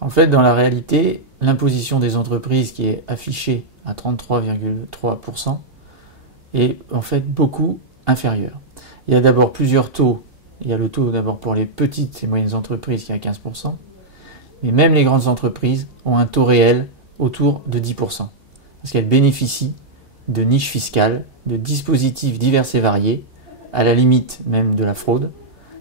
En fait, dans la réalité, l'imposition des entreprises qui est affichée à 33,3% est en fait beaucoup inférieure. Il y a d'abord plusieurs taux. Il y a le taux d'abord pour les petites et moyennes entreprises qui est à 15%, mais même les grandes entreprises ont un taux réel autour de 10%, parce qu'elles bénéficient de niches fiscales, de dispositifs divers et variés, à la limite même de la fraude,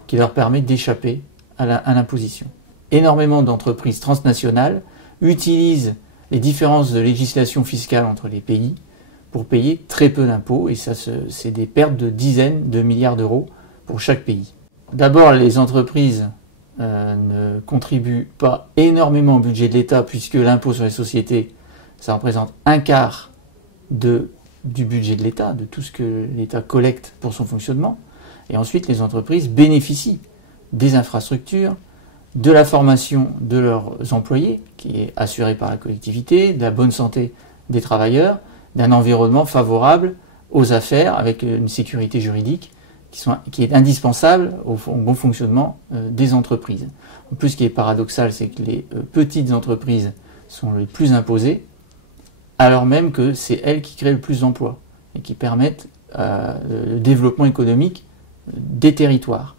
qui leur permet d'échapper à l'imposition. Énormément d'entreprises transnationales utilisent les différences de législation fiscale entre les pays pour payer très peu d'impôts, et ça c'est des pertes de dizaines de milliards d'euros pour chaque pays. D'abord, les entreprises ne contribuent pas énormément au budget de l'État, puisque l'impôt sur les sociétés, ça représente un quart du budget de l'État, de tout ce que l'État collecte pour son fonctionnement. Et ensuite, les entreprises bénéficient des infrastructures, de la formation de leurs employés, qui est assurée par la collectivité, de la bonne santé des travailleurs, d'un environnement favorable aux affaires avec une sécurité juridique qui est indispensable au bon fonctionnement des entreprises. En plus, ce qui est paradoxal, c'est que les petites entreprises sont les plus imposées, alors même que c'est elles qui créent le plus d'emplois et qui permettent le développement économique des territoires.